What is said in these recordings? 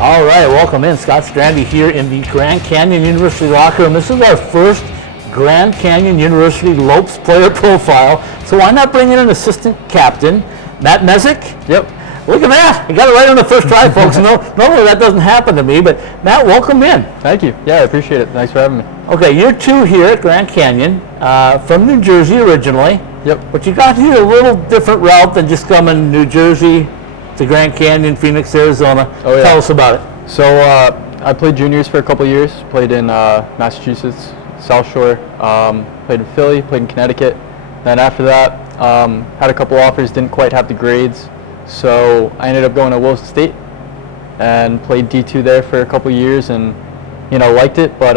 All right, welcome in. Scott Strandy here in the Grand Canyon University locker room. This is our first Grand Canyon University Lopes player profile. So why not bring in an assistant captain, Matt Mezik? Yep. Look at that. You got it right on the first try, folks. Normally that doesn't happen to me, but Matt, welcome in. Thank you. Yeah, I appreciate it. Thanks for having me. Okay, you're two here at Grand Canyon, from New Jersey originally. Yep. But you got here a little different route than just coming New Jersey to Grand Canyon, Phoenix, Arizona. Oh, yeah. Tell us about it. So I played juniors for a couple of years. Played in Massachusetts, South Shore. Played in Philly. Played in Connecticut. Then after that, had a couple offers. Didn't quite have the grades, so I ended up going to Wilson State and played D2 there for a couple of years, and liked it. But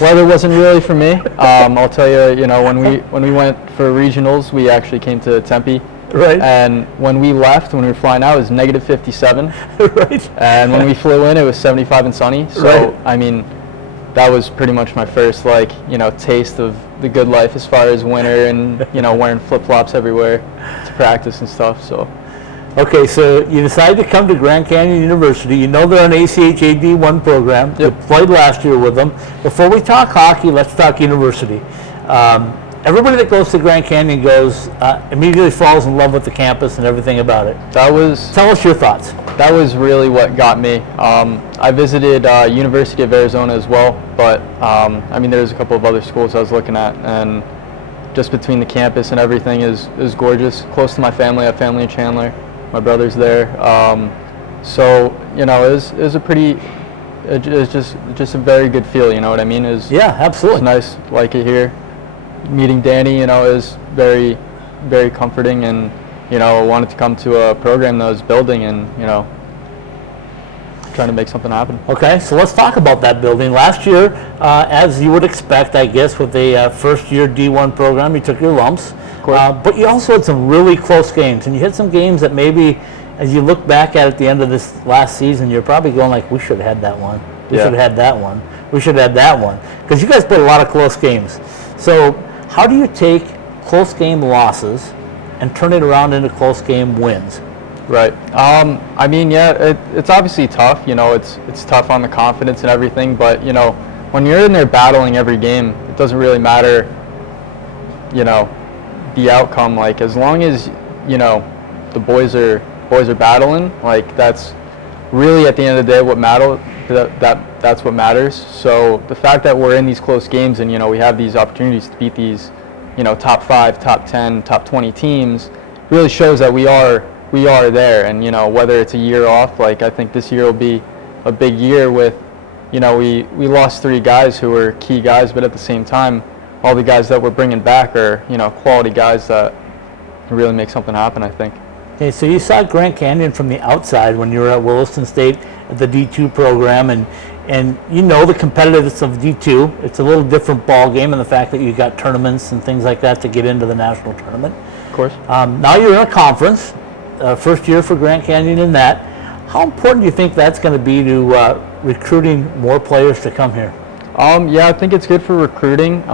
weather wasn't really for me. I'll tell you, when we went for regionals, we actually came to Tempe. Right. And when we left, when we were flying out, it was negative 57. Right. And when we flew in, it was 75 and sunny. So, right. I mean, that was pretty much my first, taste of the good life as far as winter and, wearing flip-flops everywhere to practice and stuff, so. Okay, so you decided to come to Grand Canyon University. You know they're an ACHA D1 program. Yep. You played last year with them. Before we talk hockey, let's talk university. Everybody that goes to Grand Canyon immediately falls in love with the campus and everything about it. Tell us your thoughts. That was really what got me. I visited University of Arizona as well, but there's a couple of other schools I was looking at, and just between the campus and everything is gorgeous. Close to my family. I have family in Chandler. My brother's there. So it was a pretty. It's just a very good feel. You know what I mean? Yeah, absolutely. It's nice, like it here. Meeting Danny, is very, very comforting, and I wanted to come to a program that was building and trying to make something happen. Okay, so let's talk about that building. Last year, as you would expect, I guess, with a first-year D1 program, you took your lumps, but you also had some really close games, and you had some games that maybe, as you look back at the end of this last season, you're probably going like, we should have had that one. We should have had that one. We should have had that one, because you guys played a lot of close games. So how do you take close game losses and turn it around into close game wins? Right. It's obviously tough. It's tough on the confidence and everything. But when you're in there battling every game, it doesn't really matter. The outcome. Like as long as the boys are battling. Like that's really at the end of the day what matters. That's what matters. So the fact that we're in these close games and we have these opportunities to beat these top 5, top 10, top 20 teams really shows that we are there. And whether it's a year off, like I think this year will be a big year with we lost 3 guys who were key guys, but at the same time all the guys that we're bringing back are quality guys that can really make something happen, I think. Okay, so you saw Grand Canyon from the outside when you were at Williston State at the D2 program, and the competitiveness of D2. It's a little different ball game in the fact that you got tournaments and things like that to get into the national tournament. Of course. Now you're in a conference, first year for Grand Canyon in that. How important do you think that's going to be to recruiting more players to come here? I think it's good for recruiting.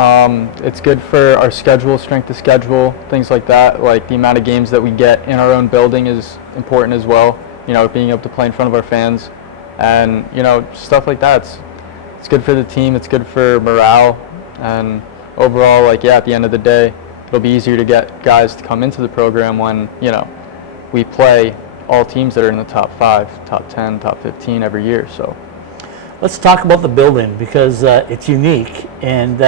It's good for our schedule, strength of schedule, things like that. Like the amount of games that we get in our own building is important as well. Being able to play in front of our fans, and stuff like that. It's good for the team. It's good for morale, and overall, at the end of the day, it'll be easier to get guys to come into the program when we play all teams that are in the top 5, top 10, top 15 every year. So. Let's talk about the building because it's unique, and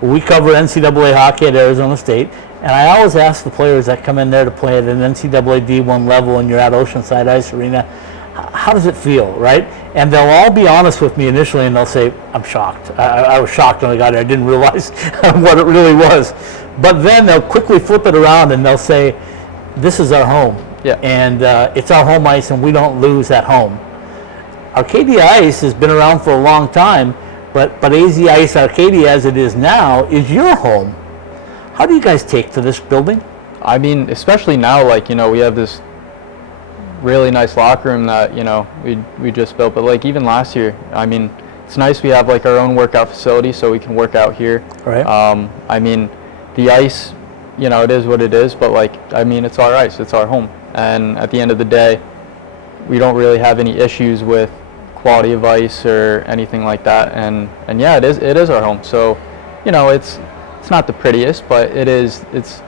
we cover NCAA hockey at Arizona State, and I always ask the players that come in there to play at an NCAA D1 level and you're at Oceanside Ice Arena, how does it feel, right? And they'll all be honest with me initially and they'll say, I'm shocked. I was shocked when I got there. I didn't realize what it really was. But then they'll quickly flip it around and they'll say, this is our home, and it's our home ice and we don't lose at home. Arcadia Ice has been around for a long time, but AZ Ice Arcadia as it is now is your home. How do you guys take to this building? Especially now, we have this really nice locker room that, we just built. But even last year, it's nice we have our own workout facility so we can work out here. Right. The ice, it is what it is, but it's our ice, it's our home. And at the end of the day, we don't really have any issues with quality of ice or anything like that. And yeah, it is our home. So, you know, it's not the prettiest, but it's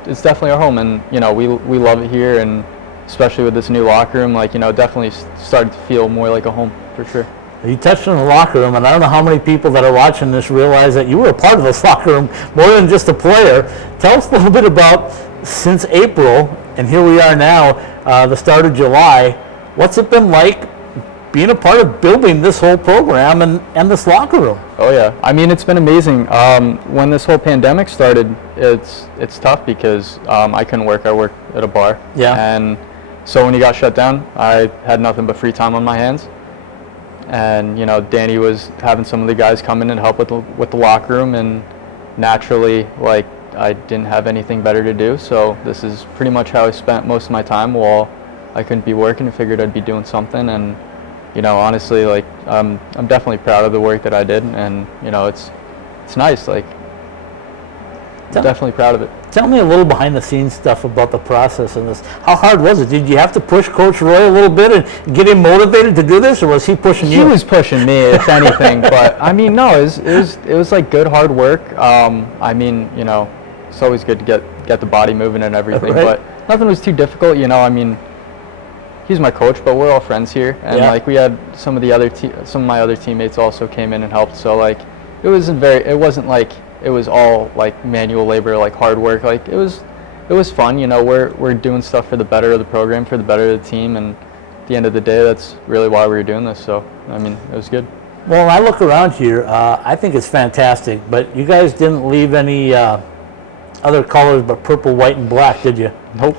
definitely our home, and you know, we love it here, and especially with this new locker room, like, you know, definitely started to feel more like a home for sure. You touched on the locker room, and I don't know how many people that are watching this realize that you were a part of this locker room more than just a player. Tell us a little bit about, since April, and here we are now, the start of July, what's it been like being a part of building this whole program and this locker room? Oh yeah, I mean, it's been amazing. When this whole pandemic started, it's tough because I couldn't work. I worked at a bar. Yeah. And so when he got shut down, I had nothing but free time on my hands. And you know, Danny was having some of the guys come in and help with the locker room, and naturally, like, I didn't have anything better to do. So this is pretty much how I spent most of my time while I couldn't be working, and figured I'd be doing something. And you know, honestly, like, I'm definitely proud of the work that I did, and you know, it's nice. Like, definitely proud of it. Tell me a little behind the scenes stuff about the process in this. How hard was it? Did you have to push Coach Roy a little bit and get him motivated to do this, or was he pushing you? He was pushing me, if anything. But I mean, no, it was like good hard work. I mean, you know, it's always good to get the body moving and everything, Right. but nothing was too difficult. You know, I mean, he's my coach, but we're all friends here, and Yeah. like, we had some of my other teammates also came in and helped. So like, it wasn't like it was all like manual labor, like hard work. Like, it was fun. You know, we're doing stuff for the better of the program, for the better of the team, and at the end of the day, that's really why we were doing this. So I mean, it was good. Well, when I look around here, I think it's fantastic, but you guys didn't leave any other colors but purple, white, and black, did you? Nope.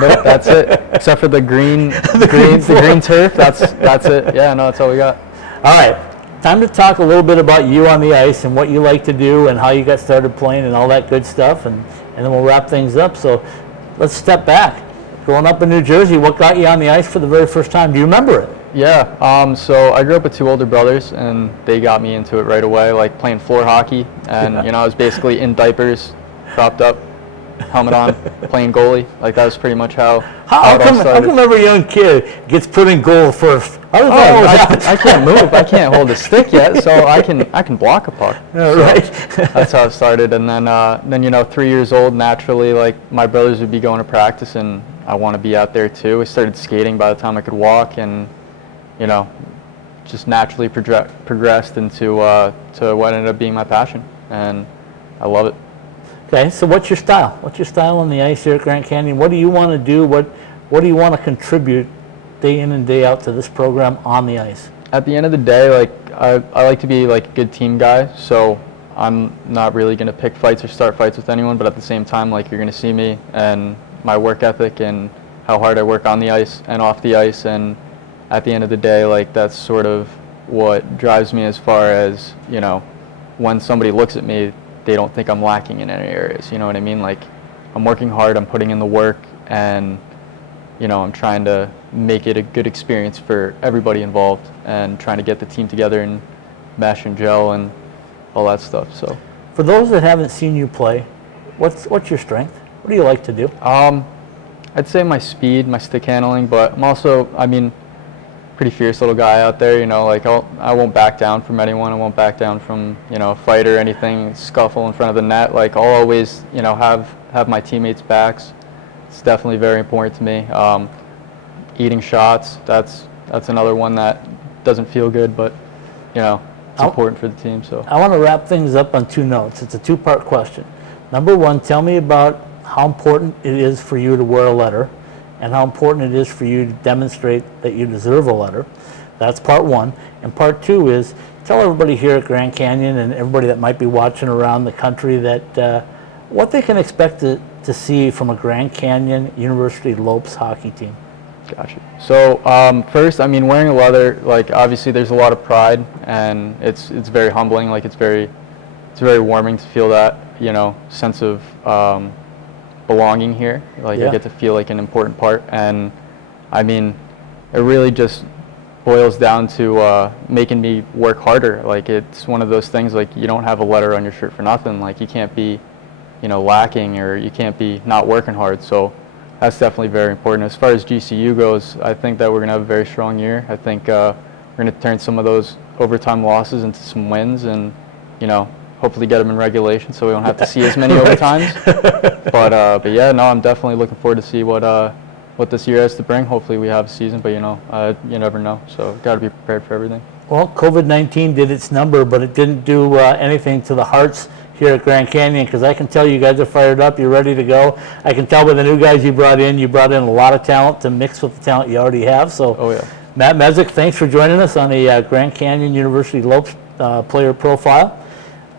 Nope, that's it. Except for the green, the green turf. That's it. Yeah, no, that's all we got. All right, time to talk a little bit about you on the ice and what you like to do and how you got started playing and all that good stuff, and then we'll wrap things up. So let's step back. Growing up in New Jersey, what got you on the ice for the very first time? Do you remember it? Yeah. So I grew up with two older brothers, and they got me into it right away, like playing floor hockey, and you know, I was basically in diapers, propped up, helmet on, playing goalie. Like, that was pretty much how it all How started. come every young kid gets put in goal first? How does that always happen? I can't move. I can't hold a stick yet, so I can block a puck. Yeah, So right. that's how it started. And then you know, 3 years old, naturally, like, my brothers would be going to practice, and I want to be out there too. I started skating by the time I could walk, and you know, just naturally progressed into to what ended up being my passion, and I love it. Okay, so what's your style? What's your style on the ice here at Grand Canyon? What do you want to do? What do you want to contribute day in and day out to this program on the ice? At the end of the day, like, I like to be like a good team guy, so I'm not really going to pick fights or start fights with anyone, but at the same time, like, you're going to see me and my work ethic and how hard I work on the ice and off the ice, and at the end of the day, like, that's sort of what drives me as far as, you know, when somebody looks at me, they don't think I'm lacking in any areas, you know what I mean? Like, I'm working hard, I'm putting in the work, and you know, I'm trying to make it a good experience for everybody involved, and trying to get the team together and mesh and gel and all that stuff. So, For those that haven't seen you play, what's your strength? What do you like to do? I'd say my speed, my stick handling, but I'm also, I mean, pretty fierce little guy out there, you know, like, I won't back down from anyone. I won't back down from, you know, a fight or anything, scuffle in front of the net. Like, I'll always, you know, have my teammates' backs. It's definitely very important to me. Eating shots, that's another one that doesn't feel good, but, you know, it's important for the team. So I want to wrap things up on two notes. It's a two-part question. Number one, tell me about how important it is for you to wear a letter, and how important it is for you to demonstrate that you deserve a letter. That's part one. And part two is, tell everybody here at Grand Canyon and everybody that might be watching around the country that what they can expect to see from a Grand Canyon University Lopes hockey team. Gotcha. So first, I mean, wearing a leather, like, obviously there's a lot of pride, and it's very humbling. Like, it's very warming to feel that, you know, sense of belonging here. Like, Yeah. I get to feel like an important part, and I mean, it really just boils down to making me work harder. Like, it's one of those things, like, you don't have a letter on your shirt for nothing. Like, you can't be, you know, lacking, or you can't be not working hard. So that's definitely very important. As far as GCU goes, I think that we're going to have a very strong year. I think we're going to turn some of those overtime losses into some wins, and hopefully get them in regulation so we don't have to see as many overtimes. But yeah, no, I'm definitely looking forward to see what this year has to bring. Hopefully we have a season, but you never know. So got to be prepared for everything. Well, COVID-19 did its number, but it didn't do anything to the hearts here at Grand Canyon, because I can tell you guys are fired up. You're ready to go. I can tell by the new guys you brought in a lot of talent to mix with the talent you already have. So, oh, yeah. Matt Mezik, thanks for joining us on the Grand Canyon University Lopes Player Profile.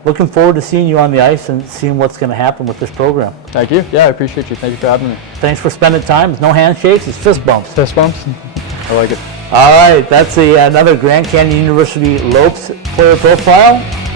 Looking forward to seeing you on the ice and seeing what's going to happen with this program. Thank you. Yeah, I appreciate you. Thank you for having me. Thanks for spending time. No handshakes, it's fist bumps. Fist bumps? I like it. All right, that's another Grand Canyon University Lopes Player Profile.